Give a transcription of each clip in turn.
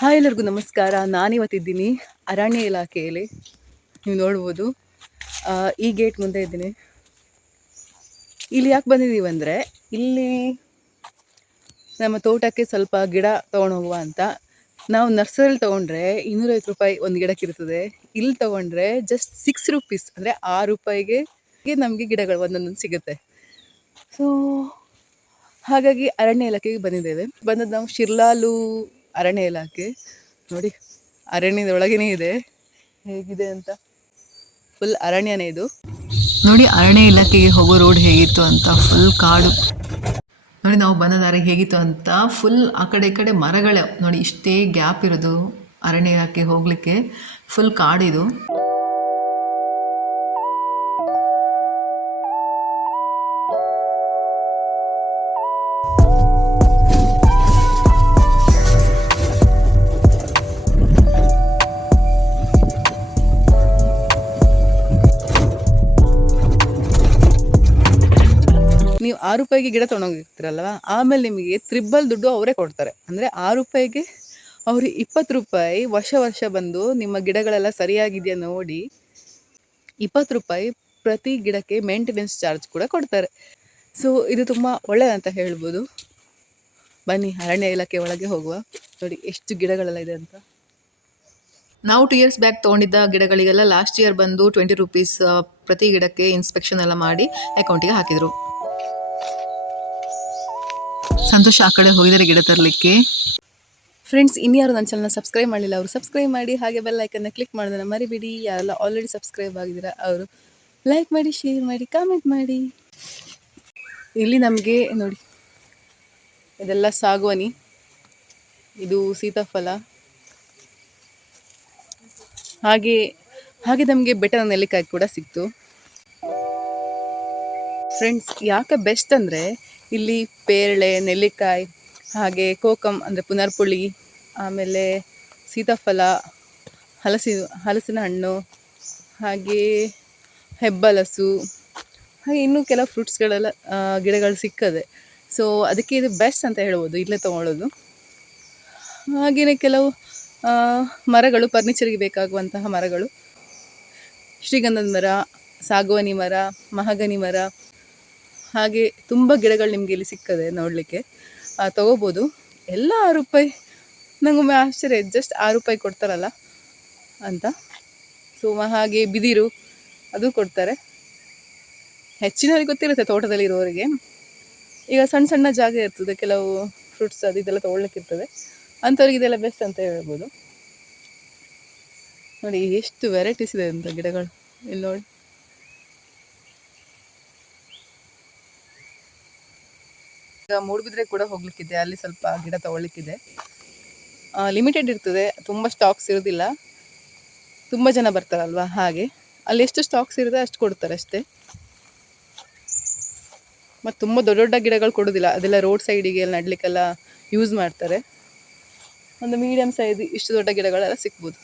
Hi ಎಲ್ಲರಿಗೂ ನಮಸ್ಕಾರ. ನಾನಿವತ್ತಿದ್ದೀನಿ ಅರಣ್ಯ ಇಲಾಖೆಯಲ್ಲಿ. ನೀವು ನೋಡ್ಬೋದು. ಈ ಗೇಟ್ ಮುಂದೆ ಇದ್ದೀನಿ. ಇಲ್ಲಿ ಯಾಕೆ ಬಂದಿದ್ದೀವಿ ಅಂದರೆ ಇಲ್ಲಿ ನಮ್ಮ ತೋಟಕ್ಕೆ ಸ್ವಲ್ಪ ಗಿಡ ತೊಗೊಂಡು ಹೋಗುವ ಅಂತ. ನಾವು ನರ್ಸರಿಲಿ ತೊಗೊಂಡ್ರೆ ಇನ್ನೂರೈವತ್ತು ರೂಪಾಯಿ ಒಂದು ಗಿಡಕ್ಕೆ ಇರ್ತದೆ. ಇಲ್ಲಿ ತೊಗೊಂಡ್ರೆ ಜಸ್ಟ್ ಸಿಕ್ಸ್ ರುಪೀಸ್ ಅಂದರೆ ಆರು ರೂಪಾಯಿಗೆ ನಮಗೆ ಗಿಡಗಳು ಒಂದೊಂದೊಂದು ಸಿಗುತ್ತೆ. ಸೊ ಹಾಗಾಗಿ ಅರಣ್ಯ ಇಲಾಖೆಗೆ ಬಂದಿದ್ದೇವೆ. ಬಂದದ್ದು ನಾವು ಶಿರ್ಲಾಲು ಅರಣ್ಯ ಇಲಾಖೆ. ನೋಡಿ, ಅರಣ್ಯದ ಒಳಗೇನೆ ಇದೆ. ಹೇಗಿದೆ ಅಂತ? ಫುಲ್ ಅರಣ್ಯನೇ ಇದು. ನೋಡಿ, ಅರಣ್ಯ ಇಲಾಖೆಗೆ ಹೋಗೋ ರೋಡ್ ಹೇಗಿತ್ತು ಅಂತ ಫುಲ್ ಕಾಡು. ನೋಡಿ, ನಾವು ಬಂದ ದಾರಿ ಹೇಗಿತ್ತು ಅಂತ ಫುಲ್ ಆ ಕಡೆ ಈ ಕಡೆ ಮರಗಳೇ. ನೋಡಿ, ಇಷ್ಟೇ ಗ್ಯಾಪ್ ಇರೋದು ಅರಣ್ಯ ಇಲಾಖೆ ಹೋಗ್ಲಿಕ್ಕೆ. ಫುಲ್ ಕಾಡಿದು. ಆರು ರೂಪಾಯಿಗೆ ಗಿಡ ತೊಗೊಂಡೋಗಿರ್ತೀರಲ್ವ? ಆಮೇಲೆ ನಿಮಗೆ ತ್ರಿಬ್ಬಲ್ ದುಡ್ಡು ಅವರೇ ಕೊಡ್ತಾರೆ. ಅಂದರೆ ಆರು ರೂಪಾಯಿಗೆ ಅವರು ಇಪ್ಪತ್ತು ರೂಪಾಯಿ ವರ್ಷ ವರ್ಷ ಬಂದು ನಿಮ್ಮ ಗಿಡಗಳೆಲ್ಲ ಸರಿಯಾಗಿದೆಯಾ ನೋಡಿ ಇಪ್ಪತ್ತು ರೂಪಾಯಿ ಪ್ರತಿ ಗಿಡಕ್ಕೆ ಮೇಂಟೆನೆನ್ಸ್ ಚಾರ್ಜ್ ಕೂಡ ಕೊಡ್ತಾರೆ. ಸೊ ಇದು ತುಂಬ ಒಳ್ಳೆಯದಂತ ಹೇಳ್ಬೋದು. ಬನ್ನಿ, ಅರಣ್ಯ ಇಲಾಖೆ ಒಳಗೆ ಹೋಗುವ. ನೋಡಿ, ಎಷ್ಟು ಗಿಡಗಳೆಲ್ಲ ಇದೆ ಅಂತ. ನಾವು ಟು ಇಯರ್ಸ್ ಬ್ಯಾಕ್ ತೊಗೊಂಡಿದ್ದ ಗಿಡಗಳಿಗೆಲ್ಲ ಲಾಸ್ಟ್ ಇಯರ್ ಬಂದು ಟ್ವೆಂಟಿ ರುಪೀಸ್ ಪ್ರತಿ ಗಿಡಕ್ಕೆ ಇನ್ಸ್ಪೆಕ್ಷನ್ ಎಲ್ಲ ಮಾಡಿ ಅಕೌಂಟಿಗೆ ಹಾಕಿದರು. ಸಂತೋಷ ಆ ಕಡೆ ಹೋಗಿದ್ದಾರೆ ಗಿಡ ತರಲಿಕ್ಕೆ. ಫ್ರೆಂಡ್ಸ್ ಇನ್ಯಾರು ನನ್ನ ಚಾನಲ್ನ ಸಬ್ಸ್ಕ್ರೈಬ್ ಮಾಡಲಿಲ್ಲ ಅವರು ಸಬ್ಸ್ಕ್ರೈಬ್ ಮಾಡಿ, ಹಾಗೆ ಬೆಲ್ ಐಕನ್ನ ಕ್ಲಿಕ್ ಮಾಡೋದನ್ನ ಮರಿಬೇಡಿ. ಯಾರೆಲ್ಲ ಆಲ್ರೆಡಿ ಸಬ್ಸ್ಕ್ರೈಬ್ ಆಗಿದ್ದೀರಾ, ಅವರು ಲೈಕ್ ಮಾಡಿ ಶೇರ್ ಮಾಡಿ ಕಾಮೆಂಟ್ ಮಾಡಿ. ಇಲ್ಲಿ ನಮಗೆ ನೋಡಿ, ಇದೆಲ್ಲ ಸಾಗುವನಿ. ಇದು ಸೀತಾಫಲ. ಹಾಗೆ ಹಾಗೆ ನಮಗೆ ಬೆಟ್ಟದ ನೆಲ್ಲಿಕಾಯಿ ಕೂಡ ಸಿಕ್ತು. ಫ್ರೆಂಡ್ಸ್ ಯಾಕೆ ಬೆಸ್ಟ್ ಅಂದರೆ ಇಲ್ಲಿ ಪೇರಳೆ, ನೆಲ್ಲಿಕಾಯಿ, ಹಾಗೆ ಕೋಕಮ್ ಅಂದರೆ ಪುನರ್ಪುಳಿ, ಆಮೇಲೆ ಸೀತಾಫಲ, ಹಲಸಿ, ಹಲಸಿನ ಹಣ್ಣು, ಹಾಗೆ ಹೆಬ್ಬಲಸು, ಹಾಗೆ ಇನ್ನೂ ಕೆಲವು ಫ್ರೂಟ್ಸ್ಗಳೆಲ್ಲ ಗಿಡಗಳು ಸಿಕ್ಕದೆ ಸೊ ಅದಕ್ಕೆ ಇದು ಬೆಸ್ಟ್ ಅಂತ ಹೇಳ್ಬೋದು, ಇಲ್ಲೇ ತೊಗೊಳ್ಳೋದು. ಹಾಗೆಯೇ ಕೆಲವು ಮರಗಳು ಫರ್ನಿಚರ್ಗೆ ಬೇಕಾಗುವಂತಹ ಮರಗಳು. ಶ್ರೀಗಂಧದ ಮರ, ಸಾಗುವಾನಿ ಮರ, ಮಹಗನಿ ಮರ ಹಾಗೆ ತುಂಬ ಗಿಡಗಳು ನಿಮಗೆ ಇಲ್ಲಿ ಸಿಕ್ಕದೆ ನೋಡಲಿಕ್ಕೆ. ತೊಗೋಬೋದು. ಎಲ್ಲ ಆರು ರೂಪಾಯಿ. ನಂಗೊಮ್ಮೆ ಆಶ್ಚರ್ಯ ಜಸ್ಟ್ ಆರು ರೂಪಾಯಿ ಕೊಡ್ತಾರಲ್ಲ ಅಂತ. ಸೊ ಹಾಗೆ ಬಿದಿರು, ಅದು ಕೊಡ್ತಾರೆ. ಹೆಚ್ಚಿನವರಿಗೆ ಗೊತ್ತಿರುತ್ತೆ ತೋಟದಲ್ಲಿ ಇರೋರಿಗೆ. ಈಗ ಸಣ್ಣ ಸಣ್ಣ ಜಾಗ ಇರ್ತದೆ, ಕೆಲವು ಫ್ರೂಟ್ಸ್ ಅದು ಇದೆಲ್ಲ ತೊಗೊಳ್ಲಿಕ್ಕೆ ಇರ್ತದೆ. ಅಂಥವ್ರಿಗೆ ಇದೆಲ್ಲ ಬೆಸ್ಟ್ ಅಂತ ಹೇಳ್ಬೋದು. ನೋಡಿ, ಎಷ್ಟು ವೆರೈಟೀಸ್ ಇದೆ ಅಂತ ಗಿಡಗಳು. ಇಲ್ಲಿ ನೋಡಿ. ಈಗ ಮೂಡುಬಿದ್ರೆ ಕೂಡ ಹೋಗ್ಲಿಕ್ಕಿದೆ. ಅಲ್ಲಿ ಸ್ವಲ್ಪ ಗಿಡ ತಗೊಳ್ಲಿಕ್ಕಿದೆ ಲಿಮಿಟೆಡ್ ಇರ್ತದೆ. ತುಂಬ ಸ್ಟಾಕ್ಸ್ ಇರೋದಿಲ್ಲ. ತುಂಬ ಜನ ಬರ್ತಾರಲ್ವಾ? ಹಾಗೆ. ಅಲ್ಲಿ ಎಷ್ಟು ಸ್ಟಾಕ್ಸ್ ಇರುತ್ತೆ ಅಷ್ಟು ಕೊಡ್ತಾರೆ ಅಷ್ಟೇ. ಮತ್ತು ತುಂಬ ದೊಡ್ಡ ದೊಡ್ಡ ಗಿಡಗಳು ಕೊಡೋದಿಲ್ಲ. ಅದೆಲ್ಲ ರೋಡ್ ಸೈಡಿಗೆ ಎಲ್ಲ ನಡ್ಲಿಕ್ಕೆಲ್ಲ ಯೂಸ್ ಮಾಡ್ತಾರೆ. ಒಂದು ಮೀಡಿಯಮ್ ಸೈಜ್ ಇಷ್ಟು ದೊಡ್ಡ ಗಿಡಗಳೆಲ್ಲ ಸಿಕ್ಬೋದು.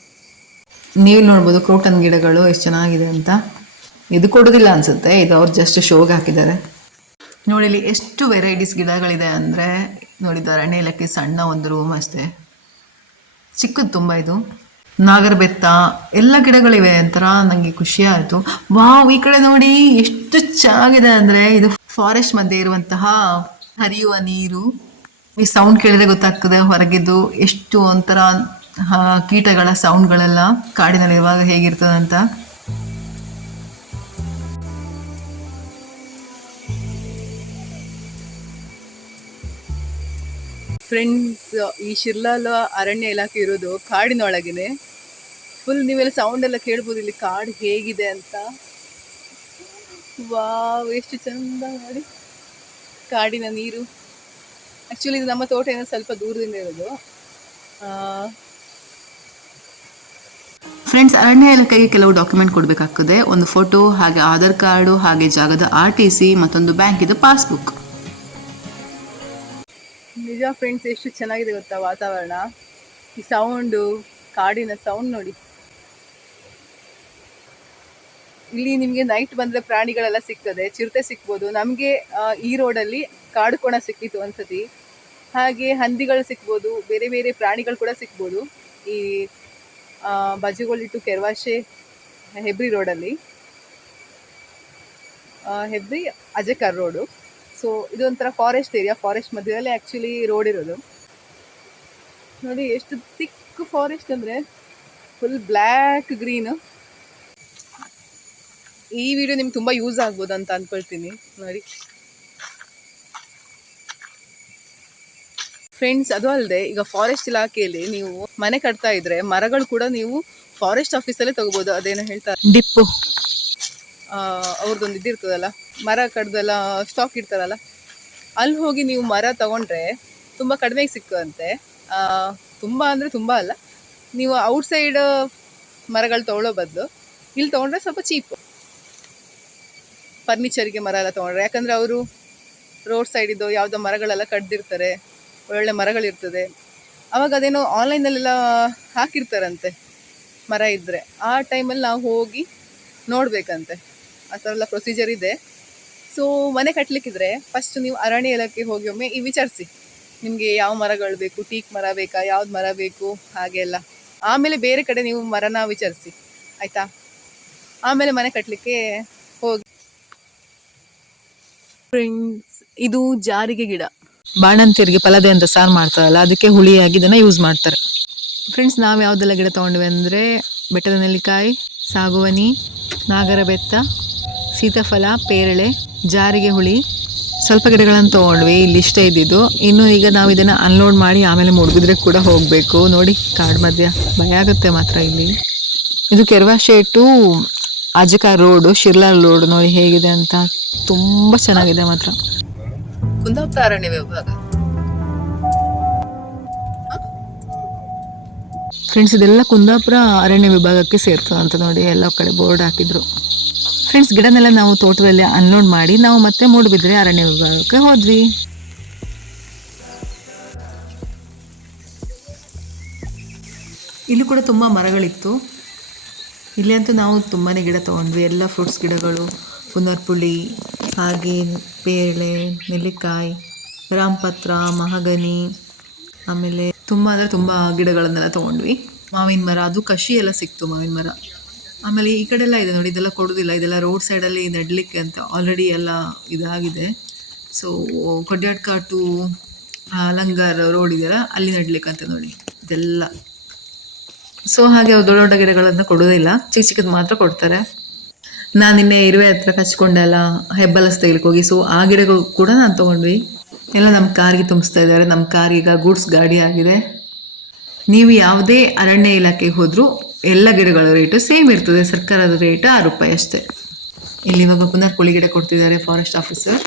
ನೀವು ನೋಡ್ಬೋದು ಕ್ರೋಟನ್ ಗಿಡಗಳು ಎಷ್ಟು ಚೆನ್ನಾಗಿದೆ ಅಂತ. ಇದು ಕೊಡೋದಿಲ್ಲ ಅನ್ಸುತ್ತೆ. ಇದು ಅವ್ರು ಜಸ್ಟ್ ಶೋಗೆ ಹಾಕಿದ್ದಾರೆ. ನೋಡಿ ಇಲ್ಲಿ ಎಷ್ಟು ವೆರೈಟೀಸ್ ಗಿಡಗಳಿದೆ ಅಂದರೆ ನೋಡಿದ್ದು ಅರಣ್ಯ ಇಲಾಖೆ ಸಣ್ಣ ಒಂದು ರೂಮ್ ಅಷ್ಟೇ. ಚಿಕ್ಕದು ತುಂಬ ಇದು. ನಾಗರಬೆತ್ತ ಎಲ್ಲ ಗಿಡಗಳಿವೆ ಒಂಥರ ನನಗೆ ಖುಷಿ ಆಯಿತು ವಾವ್, ಈ ಕಡೆ ನೋಡಿ, ಎಷ್ಟು ಚೆನ್ನಾಗಿದೆ ಅಂದರೆ, ಇದು ಫಾರೆಸ್ಟ್ ಮಧ್ಯೆ ಇರುವಂತಹ ಹರಿಯುವ ನೀರು. ಈ ಸೌಂಡ್ ಕೇಳಿದ್ರೆ ಗೊತ್ತಾಗ್ತದೆ, ಹೊರಗಿದ್ದು ಎಷ್ಟು ಒಂಥರ ಕೀಟಗಳ ಸೌಂಡ್ಗಳೆಲ್ಲ ಕಾಡಿನಲ್ಲಿ ಇರುವಾಗ ಹೇಗಿರ್ತದೆ ಅಂತ ಫ್ರೆಂಡ್ಸ್ ಈ ಶಿರ್ಲಾಲ ಅರಣ್ಯ ಇಲಾಖೆ ಇರೋದು ಕಾಡಿನೊಳಗೇನೆ. ಫುಲ್ ನೀವೆಲ್ಲ ಸೌಂಡ್ ಎಲ್ಲ ಕೇಳ್ಬೋದು ಇಲ್ಲಿ ಕಾಡು ಹೇಗಿದೆ ಅಂತ. ವಾವ್ ಎಷ್ಟು ಚಂದ ನೋಡಿ. ಕಾಡಿನ ನೀರು. ಆ್ಯಕ್ಚುಲಿ ಇದು ನಮ್ಮ ತೋಟ ಏನೋ ಸ್ವಲ್ಪ ದೂರದಿಂದ ಇರೋದು. ಫ್ರೆಂಡ್ಸ್ ಅರಣ್ಯ ಇಲಾಖೆಗೆ ಕೆಲವು ಡಾಕ್ಯುಮೆಂಟ್ ಕೊಡಬೇಕಾಗ್ತದೆ. ಒಂದು ಫೋಟೋ ಹಾಗೆ ಆಧಾರ್ ಕಾರ್ಡು, ಹಾಗೆ ಜಾಗದ ಆರ್ ಟಿ ಸಿ ಮತ್ತೊಂದು ಬ್ಯಾಂಕಿದ ಪಾಸ್ಬುಕ್ ನಿಜ ಫ್ರೆಂಡ್ಸ್ ಎಷ್ಟು ಚೆನ್ನಾಗಿದೆ ಗೊತ್ತಾ ವಾತಾವರಣ? ಈ ಸೌಂಡು ಕಾಡಿನ ಸೌಂಡ್ ನೋಡಿ. ಇಲ್ಲಿ ನಿಮಗೆ ನೈಟ್ ಬಂದರೆ ಪ್ರಾಣಿಗಳೆಲ್ಲ ಸಿಗ್ತದೆ, ಚಿರತೆ ಸಿಗ್ಬೋದು. ನಮಗೆ ಈ ರೋಡಲ್ಲಿ ಕಾಡು ಕೋಣ ಸಿಕ್ಕಿತ್ತು ಒಂದ್ಸತಿ. ಹಾಗೆ ಹಂದಿಗಳು ಸಿಗ್ಬೋದು, ಬೇರೆ ಬೇರೆ ಪ್ರಾಣಿಗಳು ಕೂಡ ಸಿಗ್ಬೋದು. ಈ ಬಜುಗೋಳಿ ಟು ಕೆರ್ವಾಶೆ, ಹೆಬ್ರಿ ರೋಡಲ್ಲಿ ಹೆಬ್ರಿ, ಅಜಕರ್ ರೋಡು ಸೊ ಇದು ಒಂಥರ ಫಾರೆಸ್ಟ್ ಏರಿಯಾ ಫಾರೆಸ್ಟ್ ಮಧ್ಯದಲ್ಲಿ ಆ್ಯಕ್ಚುಲಿ ರೋಡ್ ಇರೋದು. ನೋಡಿ, ಎಷ್ಟು ತಿಕ್ ಫಾರೆಸ್ಟ್ ಅಂದರೆ ಫುಲ್ ಬ್ಲ್ಯಾಕ್ ಗ್ರೀನ್ ಈ ವಿಡಿಯೋ ನಿಮ್ಗೆ ತುಂಬ ಯೂಸ್ ಆಗ್ಬೋದು ಅಂತ ಅಂದ್ಕೊಳ್ತೀನಿ ನೋಡಿ. ಫ್ರೆಂಡ್ಸ್ ಅದು ಅಲ್ಲದೆ ಈಗ ಫಾರೆಸ್ಟ್ ಇಲಾಖೆಯಲ್ಲಿ ನೀವು ಮನೆ ಕಟ್ತಾ ಇದ್ರೆ ಮರಗಳು ಕೂಡ ನೀವು ಫಾರೆಸ್ಟ್ ಆಫೀಸಲ್ಲೇ ತಗೋಬೋದು. ಅದೇನೋ ಹೇಳ್ತಾರೆ ಡಿಪ್ಪು. ಅವ್ರದ್ದೊಂದು ಇದಿರ್ತದಲ್ಲ ಮರ ಕಡ್ದೆಲ್ಲ ಸ್ಟಾಕ್ ಇಡ್ತಾರಲ್ಲ ಅಲ್ಲಿ ಹೋಗಿ ನೀವು ಮರ ತಗೊಂಡ್ರೆ ತುಂಬ ಕಡಿಮೆಗೆ ಸಿಕ್ಕುವಂತೆ. ತುಂಬ ಅಂದರೆ ತುಂಬ ಅಲ್ಲ, ನೀವು ಔಟ್ಸೈಡ್ ಮರಗಳು ತಗೊಳ್ಳೋ ಬದಲು ಇಲ್ಲಿ ತೊಗೊಂಡ್ರೆ ಸ್ವಲ್ಪ ಚೀಪು ಫರ್ನಿಚರ್ಗೆ ಮರ ಎಲ್ಲ ತೊಗೊಂಡ್ರೆ, ಯಾಕಂದರೆ ಅವರು ರೋಡ್ ಸೈಡಿದ್ದು ಯಾವುದೋ ಮರಗಳೆಲ್ಲ ಕಡ್ದಿರ್ತಾರೆ ಒಳ್ಳೆ ಮರಗಳಿರ್ತದೆ ಅವಾಗ ಅದೇನೋ ಆನ್ಲೈನಲ್ಲೆಲ್ಲ ಹಾಕಿರ್ತಾರಂತೆ ಮರ ಇದ್ದರೆ ಆ ಟೈಮಲ್ಲಿ ನಾವು ಹೋಗಿ ನೋಡಬೇಕಂತೆ. ಆ ಥರ ಎಲ್ಲ ಪ್ರೊಸೀಜರ್ ಇದೆ. ಸೊ ಮನೆ ಕಟ್ಟಲಿಕ್ಕಿದ್ರೆ ಫಸ್ಟ್ ನೀವು ಅರಣ್ಯ ಇಲಾಖೆ ಹೋಗಿ ಒಮ್ಮೆ ಈ ವಿಚಾರಿಸಿ. ನಿಮಗೆ ಯಾವ ಮರಗಳು ಬೇಕು, ಟೀಕ್ ಮರ ಬೇಕಾ, ಯಾವ್ದು ಮರ ಬೇಕು, ಹಾಗೆ ಎಲ್ಲ. ಆಮೇಲೆ ಬೇರೆ ಕಡೆ ನೀವು ಮರನ ವಿಚಾರಿಸಿ. ಆಯಿತಾ? ಆಮೇಲೆ ಮನೆ ಕಟ್ಟಲಿಕ್ಕೆ ಹೋಗಿ. ಫ್ರೆಂಡ್ಸ್ ಇದು ಜಾರಿಗೆ ಗಿಡ. ಬಾಣಂತಿಯರಿಗೆ ಫಲದೆ ಅಂತ ಸಾರು ಮಾಡ್ತಾರಲ್ಲ, ಅದಕ್ಕೆ ಹುಳಿಯಾಗಿ ಇದನ್ನು ಯೂಸ್ ಮಾಡ್ತಾರೆ. ಫ್ರೆಂಡ್ಸ್ ನಾವು ಯಾವುದೆಲ್ಲ ಗಿಡ ತೊಗೊಂಡ್ವಿ ಅಂದರೆ, ಬೆಟ್ಟದ ನೆಲ್ಲಿಕಾಯಿ, ಸಾಗುವನಿ ನಾಗರ ಬೆತ್ತ ಸೀತಾಫಲ ಪೇರಳೆ ಜಾರಿಗೆ ಹುಳಿ ಸ್ವಲ್ಪ ಗಿಡಗಳನ್ನು ತೊಗೊಂಡ್ವಿ ಇಲ್ಲಿ ಇಷ್ಟ ಇದ್ದಿದ್ದು. ಇನ್ನು ಈಗ ನಾವು ಇದನ್ನು ಅನ್ಲೋಡ್ ಮಾಡಿ ಆಮೇಲೆ ಮುಡುಗಿದ್ರೆ ಕೂಡ ಹೋಗಬೇಕು. ನೋಡಿ ಕಾಡು ಮಧ್ಯ. ಭಯ ಆಗುತ್ತೆ ಮಾತ್ರ ಇಲ್ಲಿ. ಇದು Kervashe Ajekar road ಶಿರ್ಲಾ road. ನೋಡಿ ಹೇಗಿದೆ ಅಂತ. ತುಂಬ ಚೆನ್ನಾಗಿದೆ ಮಾತ್ರ. ಕುಂದಾಪುರ ಅರಣ್ಯ ವಿಭಾಗ. ಫ್ರೆಂಡ್ಸ್ ಇದೆಲ್ಲ ಕುಂದಾಪುರ ಅರಣ್ಯ ವಿಭಾಗಕ್ಕೆ ಸೇರ್ತದೆ ಅಂತ ನೋಡಿ. ಎಲ್ಲ ಕಡೆ ಬೋರ್ಡ್ ಹಾಕಿದ್ರು. ಫ್ರೆಂಡ್ಸ್ ಗಿಡನೆಲ್ಲ ನಾವು ತೋಟದಲ್ಲಿ ಅನ್ಲೋಡ್ ಮಾಡಿ ನಾವು ಮತ್ತೆ ಮೂಡುಬಿದ್ರೆ ಅರಣ್ಯ ವಿಭಾಗಕ್ಕೆ ಹೋದ್ವಿ. ಇಲ್ಲಿ ಕೂಡ ತುಂಬ ಮರಗಳಿತ್ತು. ಇಲ್ಲಿ ಅಂತೂ ನಾವು ತುಂಬಾ ಗಿಡ ತೊಗೊಂಡ್ವಿ. ಎಲ್ಲ ಫ್ರೂಟ್ಸ್ ಗಿಡಗಳು ಪುನರ್ಪುಳಿ ಹಾಗೆ ಪೇರಳೆ ನೆಲ್ಲಿಕಾಯಿ, ರಾಮಪತ್ರ, ಮಹಗನಿ, ಆಮೇಲೆ ತುಂಬ ಅಂದರೆ ತುಂಬ ಗಿಡಗಳನ್ನೆಲ್ಲ ತೊಗೊಂಡ್ವಿ. ಮಾವಿನ ಮರ, ಅದು ಕಷಿ ಎಲ್ಲ ಸಿಕ್ತು ಮಾವಿನ ಮರ. ಆಮೇಲೆ ಈ ಕಡೆ ಎಲ್ಲ ಇದೆ ನೋಡಿ, ಇದೆಲ್ಲ ಕೊಡೋದಿಲ್ಲ. ಇದೆಲ್ಲ ರೋಡ್ ಸೈಡಲ್ಲಿ ನೆಡಲಿಕ್ಕೆ ಅಂತ ಆಲ್ರೆಡಿ ಎಲ್ಲ ಇದಾಗಿದೆ. ಸೊ ಕೊಡ್ಯಾಡ್ಕ ಟು ಲಂಗರ್ ರೋಡ್ ಇದೆಯಲ್ಲ, ಅಲ್ಲಿ ನೆಡ್ಲಿಕ್ಕೆ ಅಂತ ನೋಡಿ, ಇದೆಲ್ಲ. ಸೊ ಹಾಗೆ ಅವ್ರು ದೊಡ್ಡ ದೊಡ್ಡ ಗಿಡಗಳನ್ನು ಕೊಡೋದಿಲ್ಲ ಚಿಕ್ಕ ಚಿಕ್ಕದು ಮಾತ್ರ ಕೊಡ್ತಾರೆ. ನಾನು ನಿನ್ನೆ ಇರುವೆ ಹತ್ರ ಕಚ್ಕೊಂಡೆಲ್ಲ ಹೆಬ್ಬಲಸ್ ತೆಗಿಲಿಕ್ಕೆ ಹೋಗಿ. ಸೊ ಆ ಗಿಡಗಳು ಕೂಡ ನಾನು ತೊಗೊಂಡ್ವಿ. ಎಲ್ಲ ನಮ್ಮ ಕಾರ್ಗೆ ತುಂಬಿಸ್ತಾ ಇದ್ದಾರೆ. ನಮ್ಮ ಕಾರ್ ಈಗ ಗೂಡ್ಸ್ ಗಾಡಿ ಆಗಿದೆ. ನೀವು ಯಾವುದೇ ಅರಣ್ಯ ಇಲಾಖೆಗೆ ಹೋದರೂ ಎಲ್ಲ ಗಿಡಗಳ ರೇಟು ಸೇಮ್ ಇರ್ತದೆ. ಸರ್ಕಾರದ ರೇಟ್ ಆರು ರೂಪಾಯಿ ಅಷ್ಟೇ. ಇಲ್ಲಿ ಇವಾಗ ಪುಳಿ ಗಿಡ ಕೊಡ್ತಿದ್ದಾರೆ ಫಾರೆಸ್ಟ್ ಆಫೀಸರ್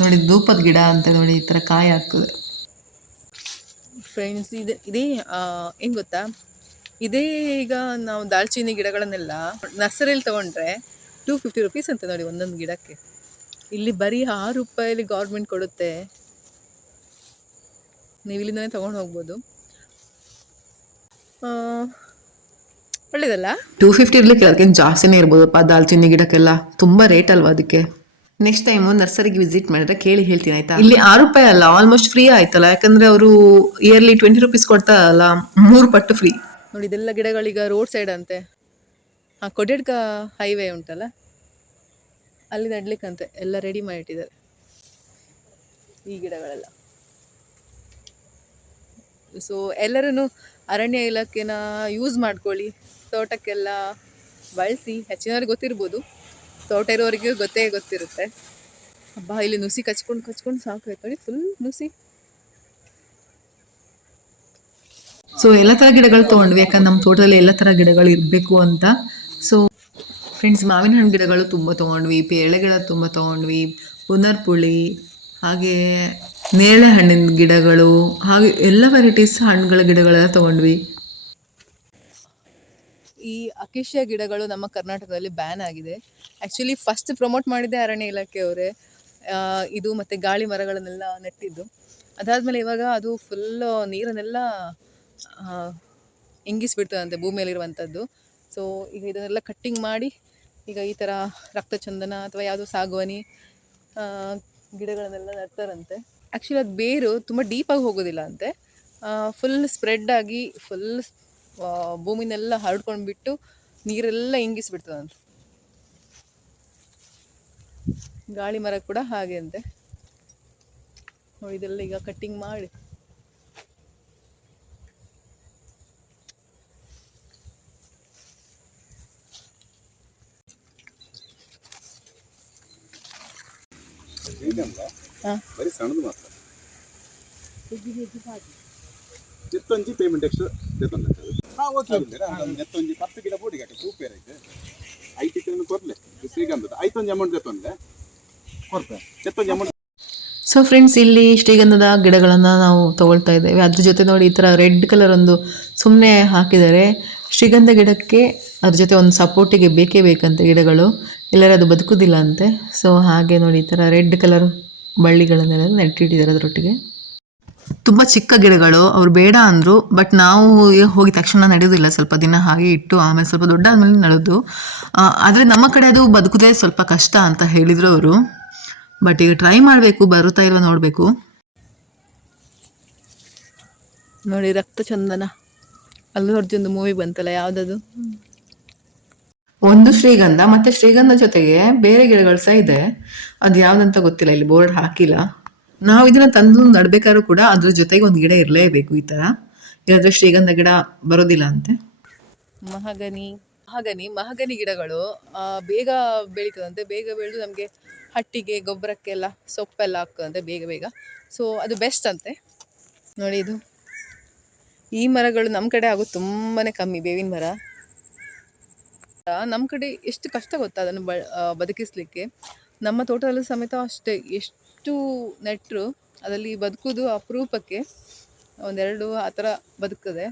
ನೋಡಿ ಧೂಪದ ಗಿಡ ಅಂತ ನೋಡಿ ಈ ಥರ ಕಾಯಿ ಆಗ್ತದೆ. ಫ್ರೆಂಡ್ಸ್ ಇದೆ, ಇದೇ ಏನು ಗೊತ್ತಾ? ಇದೇ ಈಗ ನಾವು ದಾಲ್ಚೀನಿ ಗಿಡಗಳನ್ನೆಲ್ಲ ನರ್ಸರಿಯಲ್ಲಿ ತಗೊಂಡ್ರೆ ಟೂ ಫಿಫ್ಟಿ ರುಪೀಸ್ ಅಂತ ನೋಡಿ ಒಂದೊಂದು ಗಿಡಕ್ಕೆ. ಇಲ್ಲಿ ಬರೀ ಆರು ರೂಪಾಯಲ್ಲಿ ಗೌರ್ಮೆಂಟ್ ಕೊಡುತ್ತೆ. ನೀವು ಇಲ್ಲಿಂದನೇ ತೊಗೊಂಡು ಹೋಗ್ಬೋದು. ಒಳ್ಳೇದಲ್ಲ? ಟೂ ಫಿಫ್ಟಿ ಇರ್ಲಿಕ್ಕೆ ಅದಕ್ಕಿಂತ ಜಾಸ್ತಿನೇ ಇರ್ಬೋದಪ್ಪ ದಾಲ್ಚಿನ್ನಿ ಗಿಡಕ್ಕೆಲ್ಲ ತುಂಬಾ ರೇಟ್ ಅಲ್ವಾ ಅದಕ್ಕೆ? ನೆಕ್ಸ್ಟ್ ಟೈಮು ನರ್ಸರಿಗೆ ವಿಸಿಟ್ ಮಾಡಿದ್ರೆ ಕೇಳಿ ಹೇಳ್ತೀನಿ ಆಯ್ತಾ? ಇಲ್ಲಿ ಆರು ರೂಪಾಯಿ ಅಲ್ಲ ಆಲ್ಮೋಸ್ಟ್ ಫ್ರೀ ಆಯ್ತಲ್ಲ ಯಾಕಂದ್ರೆ ಅವರು ಇಯರ್ಲಿ ಟ್ವೆಂಟಿ ರುಪೀಸ್ ಕೊಡ್ತಾರಲ್ಲ ಮೂರು ಪಟ್ಟು ಫ್ರೀ ನೋಡಿ ಇದೆಲ್ಲ ಗಿಡಗಳೀಗ ರೋಡ್ ಸೈಡ್ ಅಂತೆ. ಹಾಂ ಕೊಡ್ಯಡ್ಕ ಹೈವೇ ಉಂಟಲ್ಲ? ಅಲ್ಲಿ ನಡ್ಲಿಕ್ಕಂತೆ ಎಲ್ಲ ರೆಡಿ ಮಾಡಿಟ್ಟಿದ್ದಾರೆ. ಈ ಗಿಡಗಳೆಲ್ಲ. ಸೊ ಎಲ್ಲರೂ ಅರಣ್ಯ ಇಲಾಖೆನ ಯೂಸ್ ಮಾಡ್ಕೊಳ್ಳಿ. ತೋಟಕ್ಕೆಲ್ಲ ಬಳಸಿ. ಹೆಚ್ಚಿನವ್ರಿಗೆ ಗೊತ್ತಿರ್ಬೋದು. ತೋಟ ಇರೋರಿಗೆ ಗೊತ್ತೇ ಗೊತ್ತಿರುತ್ತೆ. ಹಬ್ಬ ಇಲ್ಲಿ ನುಸಿ ಕಚ್ಕೊಂಡು ಕಚ್ಕೊಂಡು ಸಾಕು ನೋಡಿ ಫುಲ್ ನುಸಿ. ಸೊ ಎಲ್ಲ ಥರ ಗಿಡಗಳು ತೊಗೊಂಡ್ವಿ. ಯಾಕಂದ್ರೆ ನಮ್ಮ ತೋಟದಲ್ಲಿ ಎಲ್ಲ ಥರ ಗಿಡಗಳು ಇರಬೇಕು ಅಂತ. ಸೊ ಫ್ರೆಂಡ್ಸ್ ಮಾವಿನ ಹಣ್ಣು ಗಿಡಗಳು ತುಂಬ ತೊಗೊಂಡ್ವಿ. ಪೇಳೆ ಗಿಡ ತುಂಬ ತೊಗೊಂಡ್ವಿ. ಪುನರ್ಪುಳಿ ಹಾಗೆ ನೇಳೆ ಹಣ್ಣಿನ ಗಿಡಗಳು, ಹಾಗೆ ಎಲ್ಲ ವೆರೈಟೀಸ್ ಹಣ್ಣುಗಳ ಗಿಡಗಳೆಲ್ಲ ತೊಗೊಂಡ್ವಿ. ಈ ಅಕೇಶಿಯಾ ಗಿಡಗಳು ನಮ್ಮ ಕರ್ನಾಟಕದಲ್ಲಿ ಬ್ಯಾನ್ ಆಗಿದೆ. ಆ್ಯಕ್ಚುಲಿ ಫಸ್ಟ್ ಪ್ರಮೋಟ್ ಮಾಡಿದ್ದೆ ಅರಣ್ಯ ಇಲಾಖೆಯವರೇ ಇದು ಮತ್ತು ಗಾಳಿ ಮರಗಳನ್ನೆಲ್ಲ ನೆಟ್ಟಿದ್ದು. ಅದಾದಮೇಲೆ ಇವಾಗ ಅದು ಫುಲ್ ನೀರನ್ನೆಲ್ಲ ಇಂಗಿಸ್ಬಿಡ್ತದಂತೆ ಭೂಮಿಯಲ್ಲಿರುವಂಥದ್ದು ಸೊ ಈಗ ಇದನ್ನೆಲ್ಲ ಕಟ್ಟಿಂಗ್ ಮಾಡಿ, ಈಗ ಈ ಥರ ರಕ್ತಚಂದನ ಅಥವಾ ಯಾವುದು ಸಾಗುವನಿ ಗಿಡಗಳನ್ನೆಲ್ಲ ನೆಡ್ತಾರಂತೆ. ಆ್ಯಕ್ಚುಲಿ ಅದು ಬೇರು ತುಂಬ ಡೀಪಾಗಿ ಹೋಗೋದಿಲ್ಲ ಅಂತೆ. ಫುಲ್ ಸ್ಪ್ರೆಡ್ ಆಗಿ ಫುಲ್ ಭೂಮಿನೆಲ್ಲ ಹರಡ್ಕೊಂಡು ಬಿಟ್ಟು ನೀರೆಲ್ಲ ಇಂಗಿಸ್ಬಿಡ್ತದಂತೆ ಗಾಳಿ ಮರ ಕೂಡ ಹಾಗೆ ಅಂತೆ. ನೋಡಿ, ಇದೆಲ್ಲ ಈಗ ಕಟ್ಟಿಂಗ್ ಮಾಡಿ ಹೇಗಂದ್ರೆ ಹಾ. ಬರೀ ಸಣ್ಣದು ಮಾತ್ರ ನೆತ್ತೊಂಜಿ ಪೇಮೆಂಟ್ ಎಕ್ಸ್ಟ್ರಾ ನೆತ್ತೊಂದು ನೆತ್ತೊಂಜಿ ಪತ್ತು ಗಿಡ ಬೋಡಿಗೆ ಹಾಕಿ ಪೇರ್ ಐತೆ. ಐಟಿ ತಿನ್ನು ಕೊರ್ಲೆ ಶ್ರೀಗಂಧದ. ಐತೊಂಜಿ ಅಮೌಂಟ್ ಜೊತ್ತೊಂದೆ ಕೊಡ್ತೆ ನೆತ್ತೊಂಜಿ ಅಮೌಂಟ್ ಸೊ ಫ್ರೆಂಡ್ಸ್ ಇಲ್ಲಿ ಶ್ರೀಗಂಧದ ಗಿಡಗಳನ್ನು ನಾವು ತಗೊಳ್ತಾ ಇದ್ದೇವೆ. ಅದ್ರ ಜೊತೆ ನೋಡಿ ಈ ಥರ ರೆಡ್ ಕಲರ್ ಒಂದು ಸುಮ್ಮನೆ ಹಾಕಿದ್ದಾರೆ. ಶ್ರೀಗಂಧ ಗಿಡಕ್ಕೆ ಅದ್ರ ಜೊತೆ ಒಂದು ಸಪೋರ್ಟಿಗೆ ಬೇಕೇ ಬೇಕಂತೆ ಗಿಡಗಳು. ಇಲ್ಲರೆ ಅದು ಬದುಕುದಿಲ್ಲ ಅಂತೆ. ಸೊ ಹಾಗೆ ನೋಡಿ ಈ ಥರ ರೆಡ್ ಕಲರ್ ಬಳ್ಳಿಗಳನ್ನೆಲ್ಲ ನೆಟ್ಟಿಟ್ಟಿದ್ದಾರೆ ಅದರೊಟ್ಟಿಗೆ. ತುಂಬ ಚಿಕ್ಕ ಗಿಡಗಳು ಅವ್ರು ಬೇಡ ಅಂದರು ಬಟ್ ನಾವು ಹೋಗಿ ತಕ್ಷಣ ನಡೆಯೋದಿಲ್ಲ ಸ್ವಲ್ಪ ದಿನ ಹಾಗೆ ಇಟ್ಟು ಆಮೇಲೆ ಸ್ವಲ್ಪ ದೊಡ್ಡ ಆದಮೇಲೆ ನಡೆದು ಆದರೆ ನಮ್ಮ ಕಡೆ ಅದು ಬದುಕುದೇ ಸ್ವಲ್ಪ ಕಷ್ಟ ಅಂತ ಹೇಳಿದರು ಅವರು. ಬಟ್ ಈಗ ಟ್ರೈ ಮಾಡಬೇಕು ಬರುತ್ತಾ ಇಲ್ಲ ನೋಡಬೇಕು. ನೋಡಿ ರಕ್ತ ಚಂದನ ಅಲ್ಲೂ ಅರ್ಜುನ್ ಮೂವಿ ಬಂತಲ್ಲ ಯಾವುದದು? ಒಂದು ಶ್ರೀಗಂಧ, ಮತ್ತೆ ಶ್ರೀಗಂಧ ಜೊತೆಗೆ ಬೇರೆ ಗಿಡಗಳು ಸಹ ಇದೆ. ಅದು ಯಾವ್ದಂತ ಗೊತ್ತಿಲ್ಲ, ಇಲ್ಲಿ ಬೋರ್ಡ್ ಹಾಕಿಲ್ಲ. ನಾವು ಇದನ್ನ ತಂದು ನಡ್ಬೇಕಾದ್ರೂ ಕೂಡ ಅದ್ರ ಜೊತೆಗೆ ಒಂದು ಗಿಡ ಇರಲೇಬೇಕು ಈ ತರ. ಇಲ್ಲಾಂದ್ರೆ ಶ್ರೀಗಂಧ ಗಿಡ ಬರೋದಿಲ್ಲ ಅಂತೆ. ಮಹಗನಿ ಮಹಗನಿ ಮಹಗನಿ ಗಿಡಗಳು ಬೇಗ ಬೆಳೀತದಂತೆ. ಬೇಗ ಬೆಳೆದು ನಮಗೆ ಹಟ್ಟಿಗೆ, ಗೊಬ್ಬರಕ್ಕೆಲ್ಲ ಸೊಪ್ಪೆಲ್ಲ ಹಾಕ್ತದಂತೆ ಬೇಗ ಬೇಗ. ಸೊ ಅದು ಬೆಸ್ಟ್ ಅಂತೆ. ನೋಡಿ ಇದು. ಈ ಮರಗಳು ನಮ್ಮ ಕಡೆ ಆಗೋದು ತುಂಬಾ ಕಮ್ಮಿ, ಬೇವಿನ ಮರ. ನಮ್ಮ ಕಡೆ ಎಷ್ಟು ಕಷ್ಟ ಗೊತ್ತಾ ಅದನ್ನು ಬ ಬದುಕಿಸ್ಲಿಕ್ಕೆ. ನಮ್ಮ ತೋಟದಲ್ಲಿ ಸಮೇತ ಅಷ್ಟೇ, ಎಷ್ಟು ನೆಟ್ಟರು ಅದರಲ್ಲಿ ಬದುಕೋದು ಅಪರೂಪಕ್ಕೆ ಒಂದೆರಡು ಆ ಥರ ಬದುಕದೆ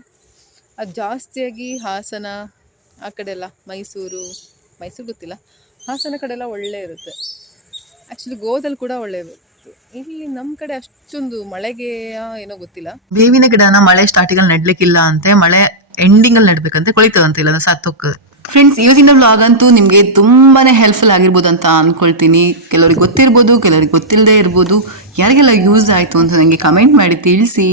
ಅದು ಜಾಸ್ತಿಯಾಗಿ ಹಾಸನ ಆ ಕಡೆ ಎಲ್ಲ ಮೈಸೂರು ಮೈಸೂರು ಗೊತ್ತಿಲ್ಲ, ಹಾಸನ ಕಡೆ ಎಲ್ಲ ಒಳ್ಳೆ ಇರುತ್ತೆ. ಆ್ಯಕ್ಚುಲಿ ಗೋದಲ್ಲಿ ಕೂಡ ಒಳ್ಳೆ ಇರುತ್ತೆ. ಇಲ್ಲಿ ನಮ್ಮ ಕಡೆ ಅಷ್ಟೊಂದು ಮಳೆಗೆ ಏನೋ ಗೊತ್ತಿಲ್ಲ. ಬೇವಿನ ಗಿಡನ ಮಳೆ ಸ್ಟಾರ್ಟಿಂಗಲ್ಲಿ ನೆಡ್ಲಿಕ್ಕಿಲ್ಲ ಅಂತೆ, ಮಳೆ ಎಂಡಿಂಗಲ್ಲಿ ನೆಡ್ಬೇಕಂತೆ, ಕೊಳಿತದಂತೆ ಇಲ್ಲ ಸತ್ತೋಗ್ತದೆ. ಫ್ರೆಂಡ್ಸ್ ಇವತ್ತಿನ ಬ್ಲಾಗ್ ಅಂತೂ ನಿಮಗೆ ತುಂಬಾನೇ ಹೆಲ್ಪ್ಫುಲ್ ಆಗಿರ್ಬೋದು ಅಂತ ಅಂದ್ಕೊಳ್ತೀನಿ ಕೆಲವರಿಗೆ ಗೊತ್ತಿರ್ಬೋದು, ಕೆಲವರಿಗೆ ಗೊತ್ತಿಲ್ಲದೆ ಇರ್ಬೋದು. ಯಾರಿಗೆಲ್ಲ ಯೂಸ್ ಆಯಿತು ಅಂತ ನನಗೆ ಕಮೆಂಟ್ ಮಾಡಿ ತಿಳಿಸಿ.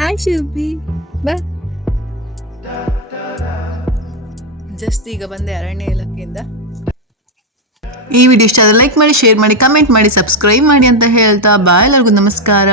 ಹಾಯ್ ಶಿಲ್ಪಿ ಬಾ ಜಸ್ಟ್ ಈಗ ಬಂದೆ ಅರಣ್ಯ ಇಲಾಖೆಯಿಂದ. ಈ ವಿಡಿಯೋ ಇಷ್ಟ ಲೈಕ್ ಮಾಡಿ ಶೇರ್ ಮಾಡಿ ಕಮೆಂಟ್ ಮಾಡಿ ಸಬ್ಸ್ಕ್ರೈಬ್ ಮಾಡಿ ಅಂತ ಹೇಳ್ತಾ ಬಾಯ್ ಎಲ್ಲರಿಗೂ ನಮಸ್ಕಾರ.